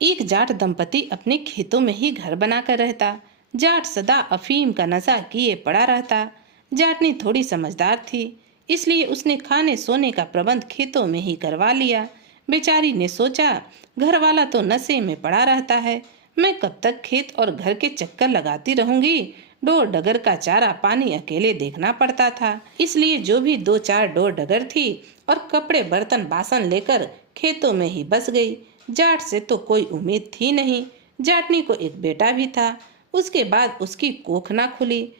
एक जाट दंपति अपने खेतों में ही घर बनाकर रहता। जाट सदा अफीम का नशा किए पड़ा रहता। जाटनी थोड़ी समझदार थी, इसलिए उसने खाने सोने का प्रबंध खेतों में ही करवा लिया। बेचारी ने सोचा, घर वाला तो नशे में पड़ा रहता है, मैं कब तक खेत और घर के चक्कर लगाती रहूंगी। डोर डगर का चारा पानी अकेले देखना पड़ता था, इसलिए जो भी दो चार डोर डगर थी और कपड़े बर्तन बासन लेकर खेतों में ही बस गई। जाट से तो कोई उम्मीद थी नहीं। जाटनी को एक बेटा भी था, उसके बाद उसकी कोख ना खुली।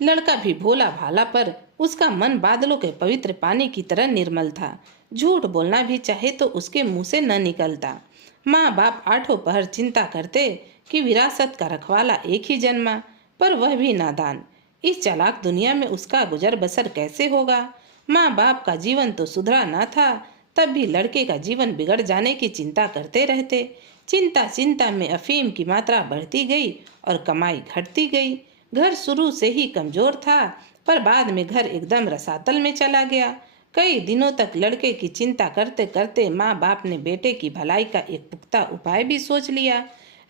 लड़का भी भोला भाला, पर उसका मन बादलों के पवित्र पानी की तरह निर्मल था। झूठ बोलना भी चाहे तो उसके मुंह से न निकलता। माँ बाप आठों पहर चिंता करते कि विरासत का रखवाला एक ही जन्मा, पर वह भी नादान। इस चालाक दुनिया में उसका गुजर बसर कैसे होगा। माँ बाप का जीवन तो सुधरा ना था, तब भी लड़के का जीवन बिगड़ जाने की चिंता करते रहते। चिंता चिंता में अफीम की मात्रा बढ़ती गई और कमाई घटती गई। घर शुरू से ही कमजोर था, पर बाद में घर एकदम रसातल में चला गया। कई दिनों तक लड़के की चिंता करते करते माँ बाप ने बेटे की भलाई का एक पुख्ता उपाय भी सोच लिया।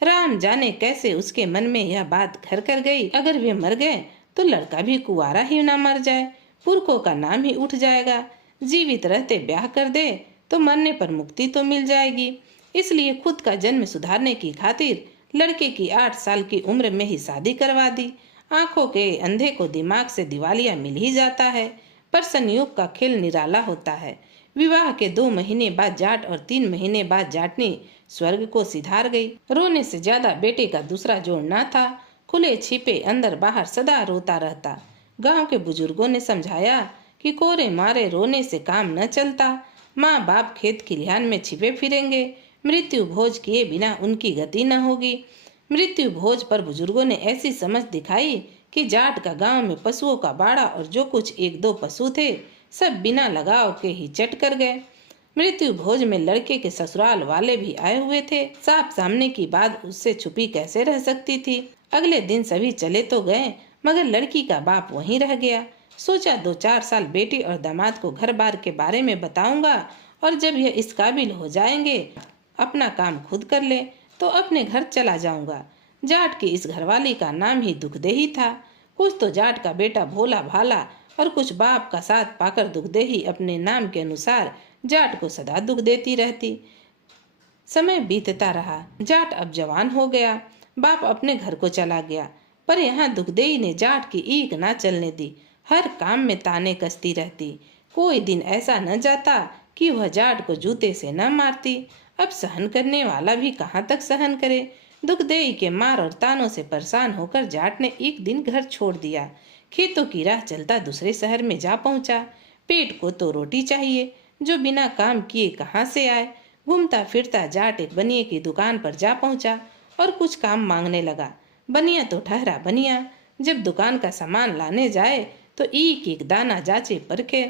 राम जाने कैसे उसके मन में यह बात घर कर गई, अगर वे मर गए तो लड़का भी कुंवारा ही ना मर जाए, पुरखों का नाम ही उठ जाएगा। जीवित रहते ब्याह कर दे तो मरने पर मुक्ति तो मिल जाएगी। इसलिए खुद का जन्म सुधारने की खातिर लड़के की 8 साल की उम्र में ही शादी करवा दी। आंखों के अंधे को दिमाग से दिवालिया मिल ही जाता है, पर संयोग का खेल निराला होता है। विवाह के 2 महीने बाद जाट और 3 महीने बाद जाटनी स्वर्ग को सिधार गई। रोने से ज्यादा बेटे का दूसरा जोड़ ना था। खुले छिपे अंदर बाहर सदा रोता रहता। गांव के बुजुर्गों ने समझाया कि कोरे मारे रोने से काम न चलता। माँ बाप खेत खलिहान में छिपे फिरेंगे, मृत्यु भोज किए बिना उनकी गति न होगी। मृत्यु भोज पर बुजुर्गों ने ऐसी समझ दिखाई कि जाट का गांव में पशुओं का बाड़ा और जो कुछ एक दो पशु थे सब बिना लगाव के ही चट कर गए। मृत्यु भोज में लड़के के ससुराल वाले भी आए हुए थे। साफ सामने की बात उससे छुपी कैसे रह सकती थी। अगले दिन सभी चले तो गए, मगर लड़की का बाप वहीं रह गया। सोचा 2-4 साल बेटी और दामाद को घर बार के बारे में बताऊंगा, और जब यह इस काबिल हो जाएंगे अपना काम खुद कर ले तो अपने घर चला जाऊंगा। जाट की इस घरवाली का नाम ही दुखदेही था। कुछ तो जाट का बेटा भोला भाला और कुछ बाप का साथ पाकर दुखदेही अपने नाम के अनुसार जाट को सदा दुख देती रहती। समय बीतता रहा। जाट अब जवान हो गया। बाप अपने घर को चला गया, पर यहाँ दुखदेही ने जाट की ईख ना चलने दी। हर काम में ताने कसती रहती। कोई दिन ऐसा न जाता कि वह जाट को जूते से न मारती। अब सहन करने वाला भी कहाँ तक सहन करे। दुखदेही के मार और तानों से परेशान होकर जाट ने एक दिन घर छोड़ दिया। खेतों की राह चलता दूसरे शहर में जा पहुंचा। पेट को तो रोटी चाहिए, जो बिना काम किए कहाँ से आए। घूमता फिरता जाट एक बनिए की दुकान पर जा पहुंचा और कुछ काम मांगने लगा। बनिया तो ठहरा बनिया, जब दुकान का सामान लाने जाए तो एक एक दाना जांचे परखे।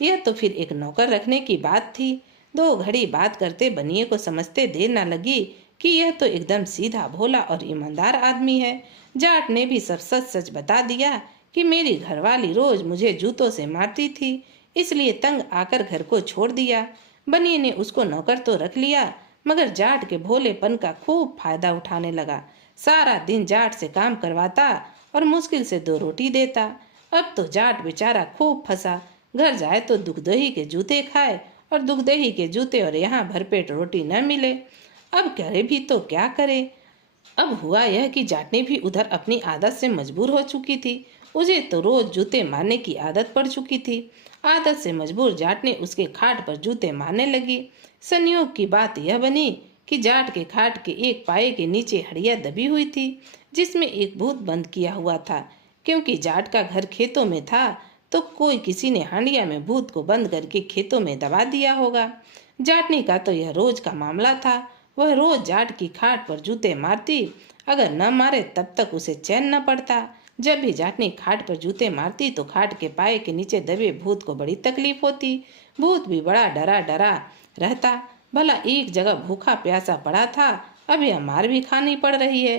यह तो फिर एक नौकर रखने की बात थी। 2 घड़ी बात करते बनिए को समझते देर न लगी कि यह तो एकदम सीधा भोला और ईमानदार आदमी है। जाट ने भी सब सच सच बता दिया कि मेरी घरवाली रोज मुझे जूतों से मारती थी, इसलिए तंग आकर घर को छोड़ दिया। बनिए ने उसको नौकर तो रख लिया, मगर जाट के भोलेपन का खूब फायदा उठाने लगा। सारा दिन जाट से काम करवाता और मुश्किल से 2 रोटी देता। अब तो जाट बेचारा खूब फंसा। घर जाए तो दुखदेही के जूते खाए और दुखदेही के जूते और यहाँ भरपेट रोटी न मिले। अब करे भी तो क्या करे। अब हुआ यह कि जाटनी भी उधर अपनी आदत से मजबूर हो चुकी थी। उसे तो रोज जूते मारने की आदत पड़ चुकी थी। आदत से मजबूर जाट ने उसके खाट पर जूते मारने लगी। संयोग की बात यह बनी कि जाट के खाट के एक पाये के नीचे हड़िया दबी हुई थी, जिसमें एक भूत बंद किया हुआ था। क्योंकि जाट का घर खेतों में था, तो कोई किसी ने हांडिया में भूत को बंद करके खेतों में दबा दिया होगा। जाटनी का तो यह रोज का मामला था। वह रोज जाट की खाट पर जूते मारती। अगर न मारे तब तक उसे चैन न पड़ता। जब भी जाटनी खाट पर जूते मारती तो खाट के पाए के नीचे दबे भूत को बड़ी तकलीफ होती। भूत भी बड़ा डरा डरा रहता। भला एक जगह भूखा प्यासा पड़ा था, अब यह मार भी खानी पड़ रही है।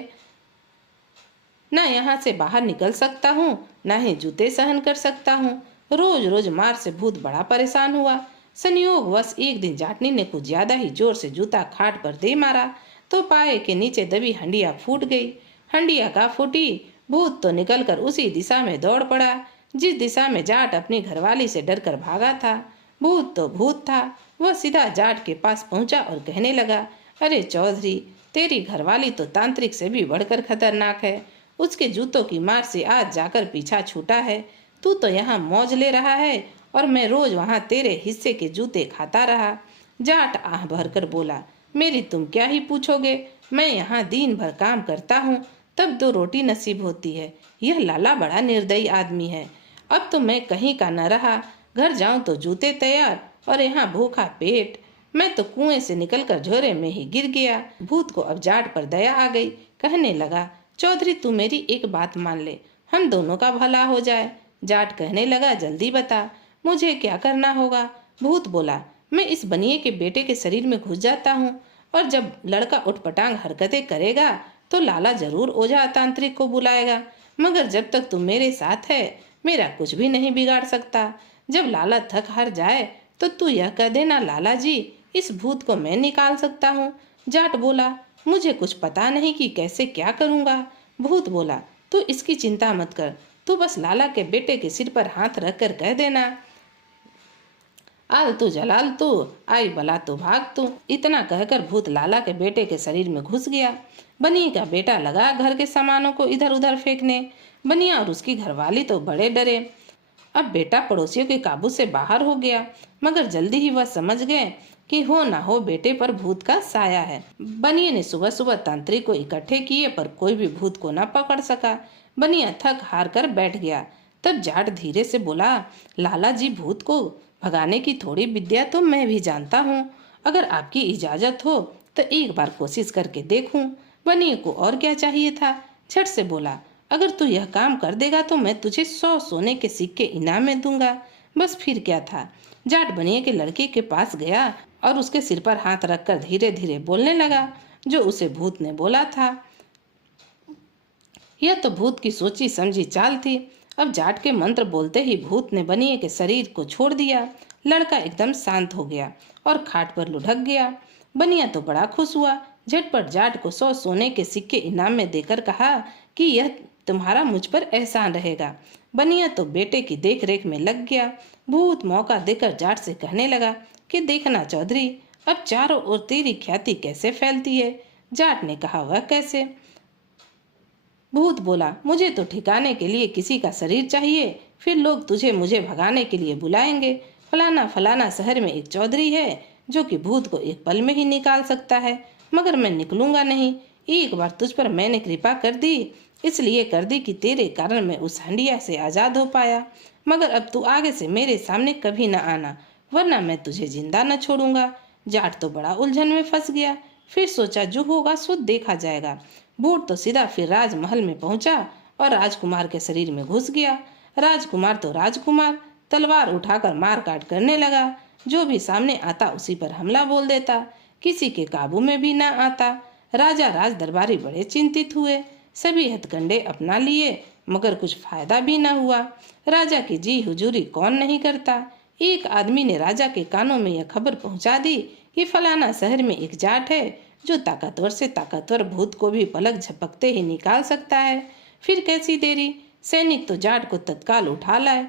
न यहाँ से बाहर निकल सकता हूँ, न ही जूते सहन कर सकता हूँ। रोज रोज मार से भूत बड़ा परेशान हुआ। संयोगवश एक दिन जाटनी ने कुछ ज्यादा ही जोर से जूता खाट पर दे मारा। तो पाए के नीचे दबी हंडिया फूट गई। हंडिया का फूटी, भूत तो निकलकर उसी दिशा में दौड़ पड़ा जिस दिशा में जाट अपनी घरवाली से डरकर भागा था। भूत तो भूत था, वह सीधा जाट के पास पहुंचा और कहने लगा, अरे चौधरी, तेरी घरवाली तो तांत्रिक से भी बढ़कर खतरनाक है। उसके जूतों की मार से आज जाकर पीछा छूटा है। तू तो यहाँ मौज ले रहा है और मैं रोज वहाँ तेरे हिस्से के जूते खाता रहा। जाट आह भरकर बोला, मेरी तुम क्या ही पूछोगे, मैं यहाँ दिन भर काम करता हूँ तब 2 रोटी नसीब होती है। यह लाला बड़ा निर्दयी आदमी है। अब तो मैं कहीं का न रहा, घर जाऊं तो जूते तैयार और यहाँ भूखा पेट। मैं तो कुएं से निकलकर झोरे में ही गिर गया। भूत को अब जाट पर दया आ गई, कहने लगा, चौधरी तू मेरी एक बात मान ले, हम दोनों का भला हो जाए। जाट कहने लगा, जल्दी बता, मुझे क्या करना होगा। भूत बोला, मैं इस बनिए के बेटे के शरीर में घुस जाता हूँ और जब लड़का उठपटांग हरकतें करेगा तो लाला जरूर ओझा तांत्रिक को बुलाएगा, मगर जब तक तुम मेरे साथ है मेरा कुछ भी नहीं बिगाड़ सकता। जब लाला थक हार जाए तो तू यह कह देना, लाला जी इस भूत को मैं निकाल सकता हूँ। जाट बोला, मुझे कुछ पता नहीं कि कैसे क्या करूँगा। भूत बोला, तू इसकी चिंता मत कर, तू बस लाला के बेटे के सिर पर हाथ रखकर कह देना, आल तू जलाल तू, आई बला तू भाग तू। इतना कहकर भूत लाला के बेटे के शरीर में घुस गया। बनिए का बेटा लगा घर के सामानों को इधर उधर फेंकने। बनिया और उसकी घरवाली तो बड़े डरे। अब बेटा पड़ोसियों के काबू से बाहर हो गया, मगर जल्दी ही वह समझ गए कि हो ना हो बेटे पर भूत का साया है। बनिए ने सुबह सुबह तांत्रिक को इकट्ठे किए पर कोई भी भूत को न पकड़ सका। बनिया थक हार कर बैठ गया। तब जाट धीरे से बोला, लाला जी भूत को भगाने की थोड़ी विद्या तो मैं भी जानता हूँ, अगर आपकी इजाजत हो तो एक बार कोशिश करके देखूं। बनिए को और क्या चाहिए था, झट से बोला, अगर तू यह काम कर देगा तो मैं तुझे 100 सोने के सिक्के इनाम में दूंगा। बस फिर क्या था। जाट बनिए के लड़के के पास गया और उसके सिर पर हाथ रखकर धीरे धीरे बोलने लगा जो उसे भूत ने बोला था। यह तो भूत की सोची समझी चाल थी। अब जाट के मंत्र बोलते ही भूत ने बनिए के शरीर को छोड़ दिया। लड़का एकदम शांत हो गया और खाट पर लुढ़क गया। बनिया तो बड़ा खुश हुआ, झटपट जाट को 100 सोने के सिक्के इनाम में देकर कहा कि यह तुम्हारा मुझ पर एहसान रहेगा। बनिया तो बेटे की देख रेख में लग गया। भूत मौका देकर जाट से कहने लगा कि देखना चौधरी, अब चारों ओर तेरी ख्याति कैसे फैलती है। जाट ने कहा, वह कैसे। भूत बोला, मुझे तो ठिकाने के लिए किसी का शरीर चाहिए, फिर लोग तुझे मुझे भगाने के लिए बुलाएंगे। फलाना फलाना शहर में एक चौधरी है जो कि भूत को एक पल में ही निकाल सकता है, मगर मैं निकलूंगा नहीं। एक बार तुझ पर मैंने कृपा कर दी, इसलिए कर दी कि तेरे कारण मैं उस हंडिया से आज़ाद हो पाया, मगर अब तू आगे से मेरे सामने कभी न आना, वरना मैं तुझे जिंदा न छोड़ूंगा। जाट तो बड़ा उलझन में फंस गया। फिर सोचा जो होगा सो देखा जाएगा। भूत तो सीधा फिर राजमहल में पहुंचा और राजकुमार के शरीर में घुस गया। राजकुमार तो राजकुमार तलवार उठाकर मार काट करने लगा। जो भी सामने आता उसी पर हमला बोल देता, किसी के काबू में भी ना आता। राजा राज दरबारी बड़े चिंतित हुए, सभी हथकंडे अपना लिए, मगर कुछ फायदा भी न हुआ। राजा की जी हुजूरी कौन नहीं करता। एक आदमी ने राजा के कानों में यह खबर पहुंचा दी कि फलाना शहर में एक जाट है जो ताकतवर से ताकतवर भूत को भी पलक झपकते ही निकाल सकता है। फिर कैसी देरी, सैनिक तो जाट को तत्काल उठा लाए।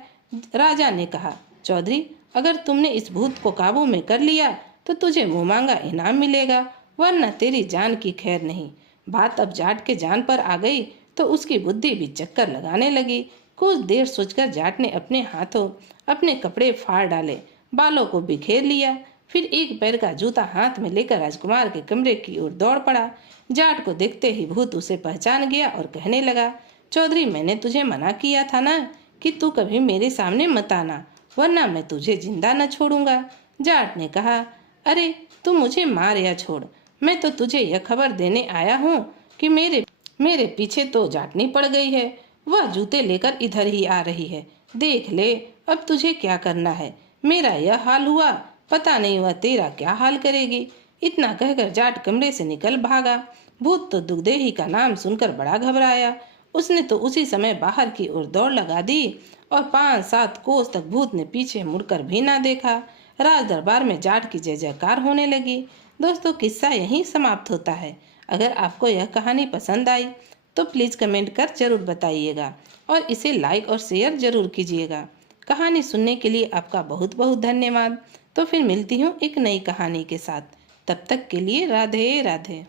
राजा ने कहा, चौधरी अगर तुमने इस भूत को काबू में कर लिया तो तुझे मुंह इनाम मिलेगा, वरना तेरी जान की खैर नहीं। बात अब जाट के जान पर आ गई तो उसकी बुद्धि भी चक्कर लगाने लगी। कुछ देर सोचकर जाट ने अपने हाथों अपने कपड़े फाड़ डाले, बालों को बिखेर लिया, फिर एक पैर का जूता हाथ में लेकर राजकुमार के कमरे की ओर दौड़ पड़ा। जाट को देखते ही भूत उसे पहचान गया और कहने लगा, चौधरी मैंने तुझे मना किया था ना कि तू कभी मेरे सामने मत आना, वरना मैं तुझे जिंदा न छोड़ूंगा। जाट ने कहा, अरे तू मुझे मार या छोड़, मैं तो तुझे यह खबर देने आया हूँ कि मेरे पीछे तो जाटनी पड़ गई है, वह जूते लेकर इधर ही आ रही है, देख ले अब तुझे क्या करना है। मेरा यह हाल हुआ, पता नहीं वह तेरा क्या हाल करेगी। इतना कहकर जाट कमरे से निकल भागा। भूत तो दुग्धेही का नाम सुनकर बड़ा घबराया। उसने तो उसी समय बाहर की ओर दौड़ लगा दी और 5-7 कोस तक भूत ने पीछे मुड़कर भी ना देखा। राज दरबार में जाट की जय जयकार होने लगी। दोस्तों, किस्सा यहीं समाप्त होता है। अगर आपको यह कहानी पसंद आई तो प्लीज़ कमेंट कर जरूर बताइएगा और इसे लाइक और शेयर जरूर कीजिएगा। कहानी सुनने के लिए आपका बहुत बहुत धन्यवाद। तो फिर मिलती हूँ एक नई कहानी के साथ। तब तक के लिए राधे राधे।